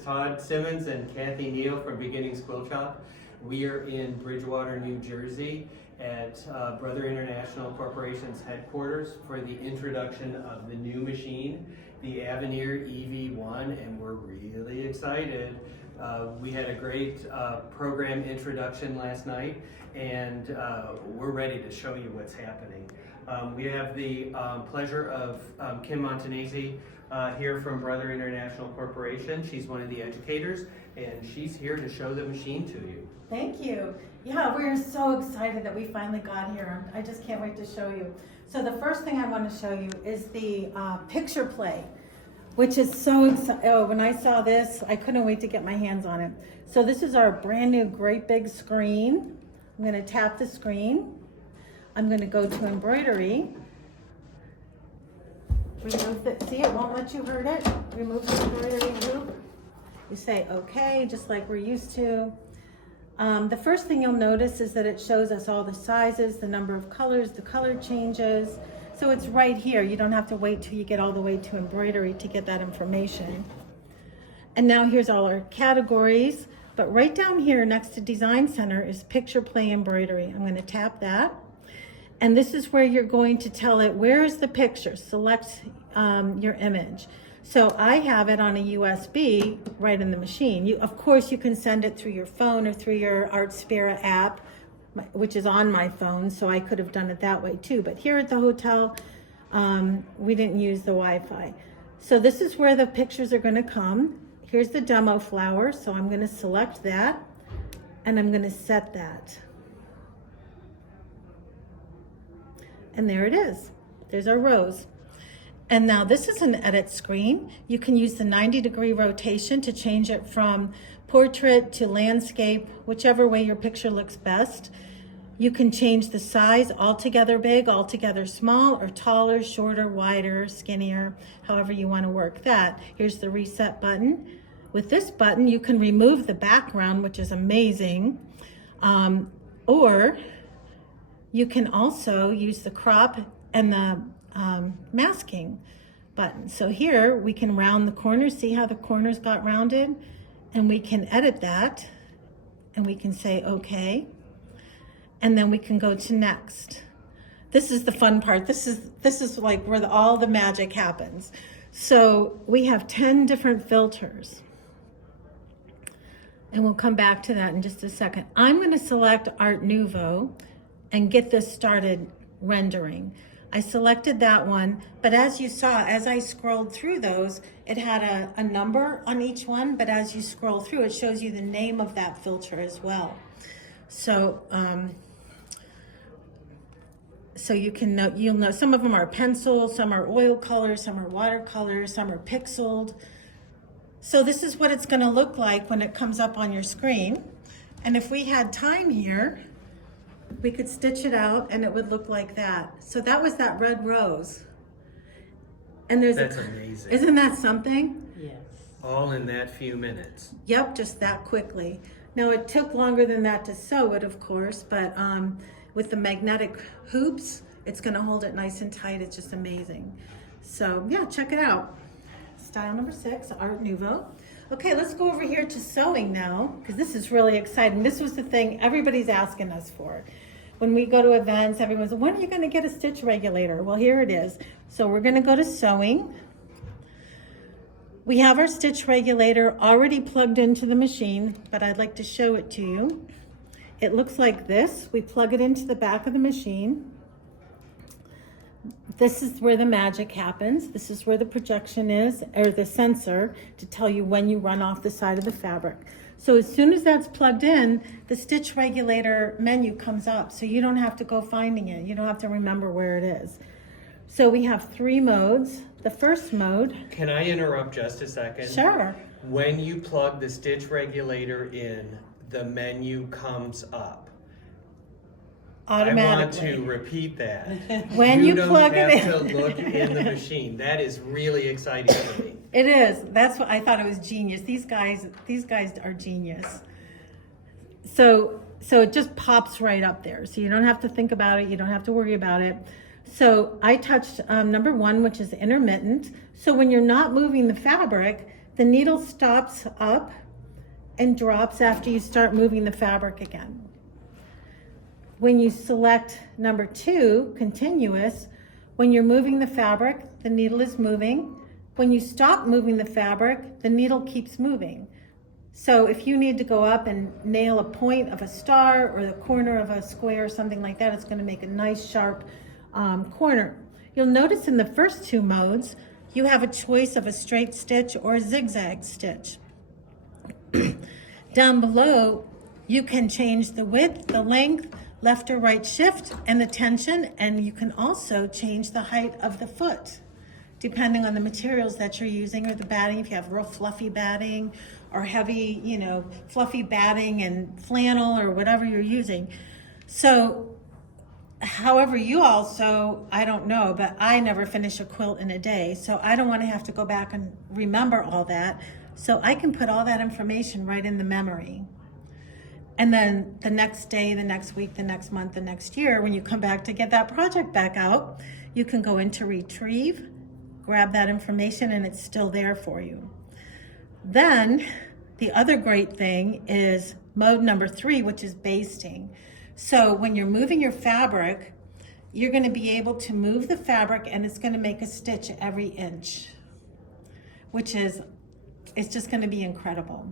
Todd Simmons and Kathy Neal from Beginnings Quilt Shop. We are in Bridgewater, New Jersey at Brother International Corporation's headquarters for the introduction of the new machine, the Aveneer EV1, and we're really excited. We had a great program introduction last night, and we're ready to show you what's happening. We have the pleasure of Kim Montanese here from Brother International Corporation. She's one of the educators, and she's here to show the machine to you. Thank you. Yeah, we're so excited that we finally got here. I just can't wait to show you. So the first thing I want to show you is the picture play, which is so exciting. Oh, when I saw this, I couldn't wait to get my hands on it. So this is our brand new great big screen. I'm going to tap the screen. I'm going to go to embroidery. Remove the, see, it won't let you hurt it. Remove the embroidery loop. You say okay, just like we're used to. The first thing you'll notice is that it shows us all the sizes, the number of colors, the color changes. So it's right here. You don't have to wait till you get all the way to embroidery to get that information. And now here's all our categories. But right down here next to Design Center is Picture Play Embroidery. I'm going to tap that. And this is where you're going to tell it, where is the picture? Select your image. So I have it on a USB right in the machine. Of course, you can send it through your phone or through your Artspira app, which is on my phone, so I could have done it that way too. But here at the hotel, we didn't use the Wi-Fi. So this is where the pictures are going to come. Here's the demo flower, so I'm going to select that, and I'm going to set that. And there it is. There's our rose. And now this is an edit screen. You can use the 90-degree rotation to change it from portrait to landscape, whichever way your picture looks best. You can change the size, altogether big, altogether small, or taller, shorter, wider, skinnier, however you want to work that. Here's the reset button. With this button, you can remove the background, which is amazing, or you can also use the crop and the masking button. So here we can round the corners. See how the corners got rounded? And we can edit that, and we can say okay, and then we can go to next. This is the fun part. This is like where all the magic happens. So we have 10 different filters, and we'll come back to that in just a second. I'm going to select Art Nouveau and get this started rendering. I selected that one, but as you saw, as I scrolled through those, it had a number on each one, but as you scroll through, it shows you the name of that filter as well. So, you can know, you'll know some of them are pencil, some are oil colors, some are watercolors, some are pixeled. So this is what it's gonna look like when it comes up on your screen. And if we had time here, we could stitch it out and it would look like that. So that was that red rose. And That's amazing. Isn't that something? Yes. All in that few minutes. Yep, just that quickly. Now it took longer than that to sew it, of course, but with the magnetic hoops, it's gonna hold it nice and tight. It's just amazing. So yeah, check it out. Style number 6, Art Nouveau. Okay, let's go over here to sewing now, because this is really exciting. This was the thing everybody's asking us for. When we go to events, everyone's, when are you gonna get a stitch regulator? Well, here it is. So we're gonna go to sewing. We have our stitch regulator already plugged into the machine, but I'd like to show it to you. It looks like this. We plug it into the back of the machine. This is where the magic happens. This is where the projection is, or the sensor, to tell you when you run off the side of the fabric. So as soon as that's plugged in, the stitch regulator menu comes up, so you don't have to go finding it. You don't have to remember where it is. So we have 3 modes. The first mode. Can I interrupt just a second? Sure. When you plug the stitch regulator in, the menu comes up. Automatically. I want to repeat that. When you plug it in. You don't have to look in the machine. That is really exciting to me. It is. That's what I thought. It was genius. These guys are genius. So it just pops right up there. So you don't have to think about it. You don't have to worry about it. So I touched number 1, which is intermittent. So when you're not moving the fabric, the needle stops up and drops after you start moving the fabric again. When you select number 2, continuous, when you're moving the fabric, the needle is moving. When you stop moving the fabric, the needle keeps moving. So if you need to go up and nail a point of a star or the corner of a square or something like that, it's going to make a nice sharp corner. You'll notice in the first 2 modes, you have a choice of a straight stitch or a zigzag stitch. Down below, you can change the width, the length, left or right shift, and the tension, and you can also change the height of the foot, depending on the materials that you're using or the batting. If you have real fluffy batting or heavy, fluffy batting and flannel or whatever you're using. So, however you also, I don't know, but I never finish a quilt in a day, so I don't want to have to go back and remember all that. So I can put all that information right in the memory. And then the next day, the next week, the next month, the next year, when you come back to get that project back out, you can go into retrieve, grab that information, and it's still there for you. Then the other great thing is mode number 3, which is basting. So when you're moving your fabric, you're going to be able to move the fabric and it's going to make a stitch every inch, which is, it's just going to be incredible.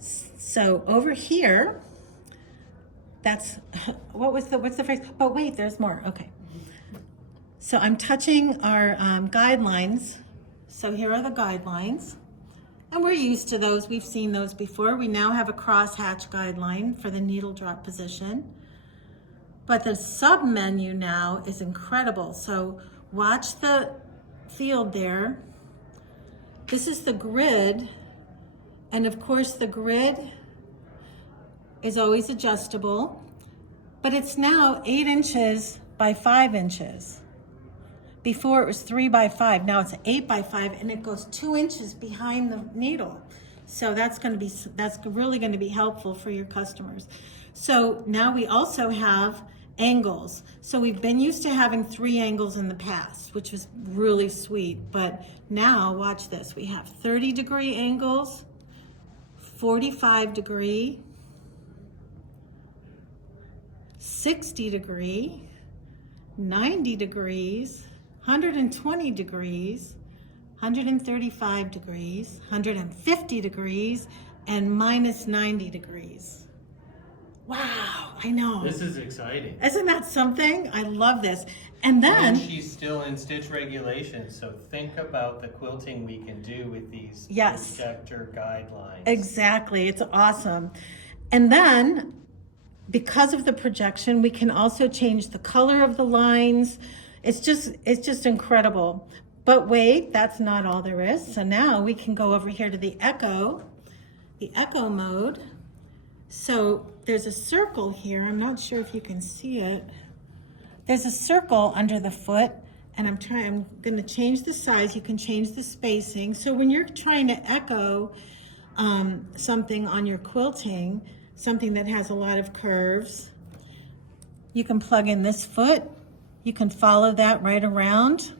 So over here, that's, what's the phrase? Oh wait, there's more, okay. So I'm touching our guidelines. So here are the guidelines. And we're used to those, we've seen those before. We now have a crosshatch guideline for the needle drop position. But the sub menu now is incredible. So watch the field there. This is the grid. And of course the grid is always adjustable, but it's now 8 inches by 5 inches. Before it was 3 by 5, now it's 8 by 5, and it goes 2 inches behind the needle. So that's really going to be helpful for your customers. So now we also have angles. So we've been used to having 3 angles in the past, which was really sweet. But now watch this. We have 30-degree angles, 45-degree, 60-degree, 90 degrees, 120 degrees, 135 degrees, 150 degrees, and minus 90 degrees. Wow, I know. This is exciting. Isn't that something? I love this. And then... And she's still in stitch regulation, so think about the quilting we can do with these projector guidelines. Exactly, it's awesome. And then, because of the projection, we can also change the color of the lines. It's just incredible. But wait, that's not all there is. So now we can go over here to the echo mode. So there's a circle here. I'm not sure if you can see it. There's a circle under the foot, and I'm going to change the size. You can change the spacing. So when you're trying to echo something on your quilting, something that has a lot of curves, you can plug in this foot. You can follow that right around,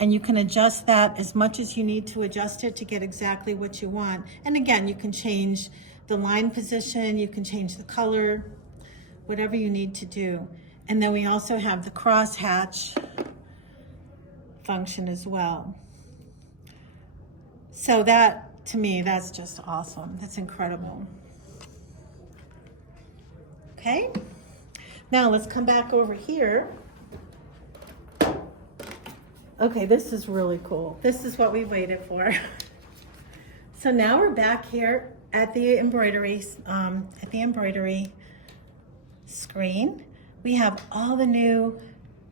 and you can adjust that as much as you need to adjust it to get exactly what you want. And again, you can change the line position, you can change the color, whatever you need to do. And then we also have the crosshatch function as well. So that, to me, that's just awesome. That's incredible. Okay, now let's come back over here. Okay, this is really cool. This is what we waited for. So now we're back here at the embroidery screen. We have all the new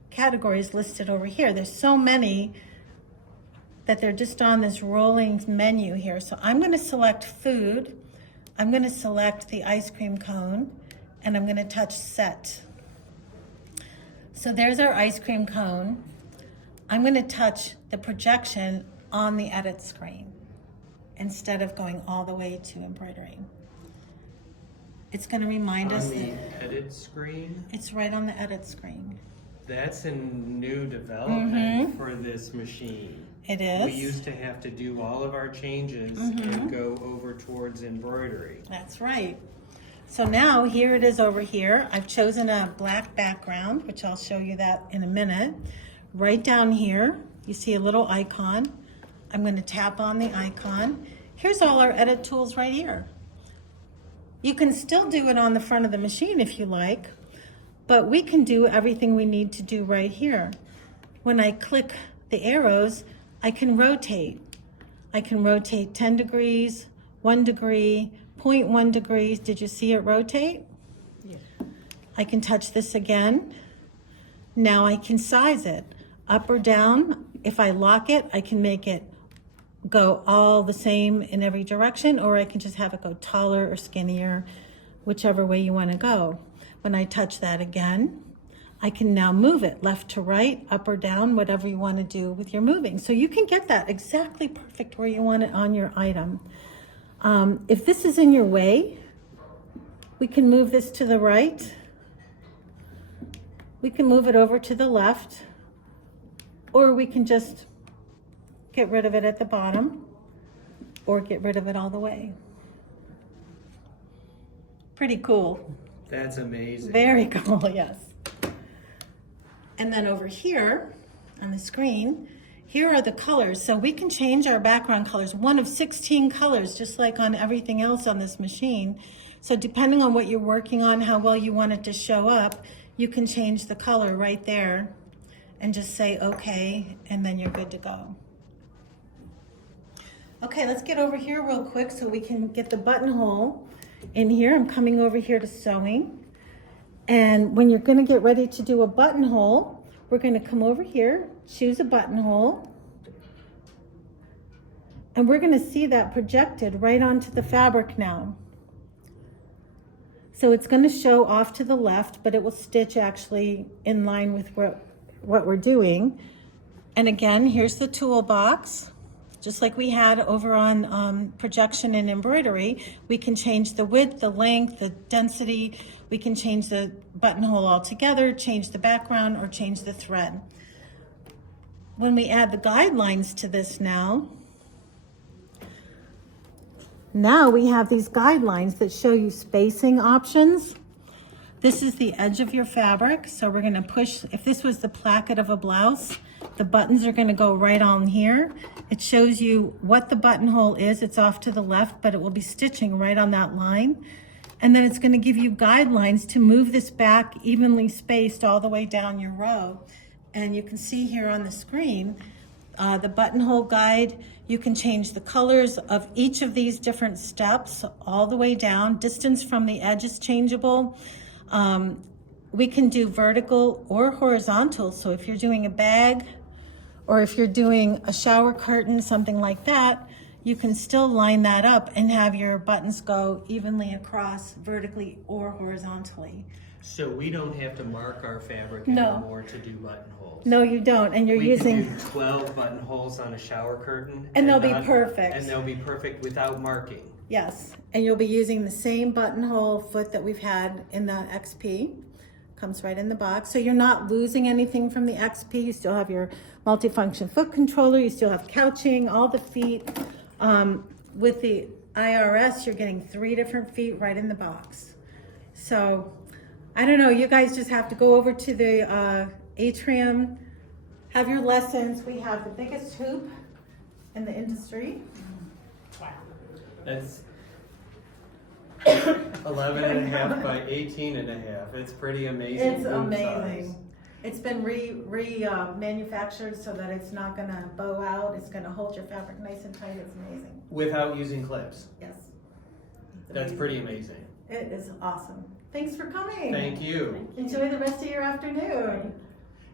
categories listed over here. There's so many that they're just on this rolling menu here. So I'm going to select food. I'm going to select the ice cream cone, and I'm going to touch set. So there's our ice cream cone. I'm going to touch the projection on the edit screen instead of going all the way to embroidering. It's going to remind us on the edit screen. It's right on the edit screen. That's a new development for this machine. It is. We used to have to do all of our changes and go over towards embroidery. That's right. So now here it is over here. I've chosen a black background, which I'll show you that in a minute. Right down here, you see a little icon. I'm going to tap on the icon. Here's all our edit tools right here. You can still do it on the front of the machine if you like, but we can do everything we need to do right here. When I click the arrows, I can rotate. I can rotate 10 degrees, 1 degree, 0.1 degrees. Did you see it rotate? Yeah. I can touch this again. Now I can size it up or down. If I lock it, I can make it go all the same in every direction, or I can just have it go taller or skinnier, whichever way you want to go. When I touch that again, I can now move it left to right, up or down, whatever you want to do with your moving. So you can get that exactly perfect where you want it on your item. If this is in your way, we can move this to the right. We can move it over to the left, or we can just get rid of it at the bottom, or get rid of it all the way. Pretty cool. That's amazing. Very cool, yes. And then over here on the screen, here are the colors. So we can change our background colors, one of 16 colors, just like on everything else on this machine. So depending on what you're working on, how well you want it to show up, you can change the color right there and just say okay, and then you're good to go. Okay, let's get over here real quick so we can get the buttonhole in here. I'm coming over here to sewing. And when you're gonna get ready to do a buttonhole, we're gonna come over here, choose a buttonhole, and we're gonna see that projected right onto the fabric now. So it's gonna show off to the left, but it will stitch actually in line with what we're doing. And again, here's the toolbox. Just like we had over on projection and embroidery, we can change the width, the length, the density. We can change the buttonhole altogether, change the background, or change the thread. When we add the guidelines to this now we have these guidelines that show you spacing options. This is the edge of your fabric, so we're gonna push, if this was the placket of a blouse, the buttons are gonna go right on here. It shows you what the buttonhole is. It's off to the left, but it will be stitching right on that line. And then it's gonna give you guidelines to move this back evenly spaced all the way down your row. And you can see here on the screen, the buttonhole guide. You can change the colors of each of these different steps all the way down. Distance from the edge is changeable. We can do vertical or horizontal. So if you're doing a bag, or if you're doing a shower curtain, something like that, you can still line that up and have your buttons go evenly across vertically or horizontally. So we don't have to mark our fabric No. anymore to do buttonholes. No, you don't, and you're We using, can do 12 buttonholes on a shower curtain. And they'll be perfect. And they'll be perfect without marking. yes, and you'll be using the same buttonhole foot that we've had in the XP. Comes right in the box. So you're not losing anything from the XP. You still have your multifunction foot controller. You still have couching, all the feet. With the IRS, you're getting 3 different feet right in the box. So I don't know, you guys just have to go over to the atrium, have your lessons. We have the biggest hoop in the industry. That's 11 and a half by 18 and a half. It's pretty amazing. It's hoop amazing. size. It's been manufactured so that it's not gonna bow out. It's gonna hold your fabric nice and tight. It's amazing. Without using clips. Yes. That's pretty amazing. It is awesome. Thanks for coming. Thank you. Enjoy the rest of your afternoon.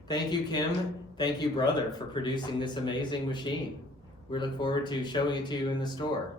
Thank you, Kim. Thank you, brother, for producing this amazing machine. We look forward to showing it to you in the store.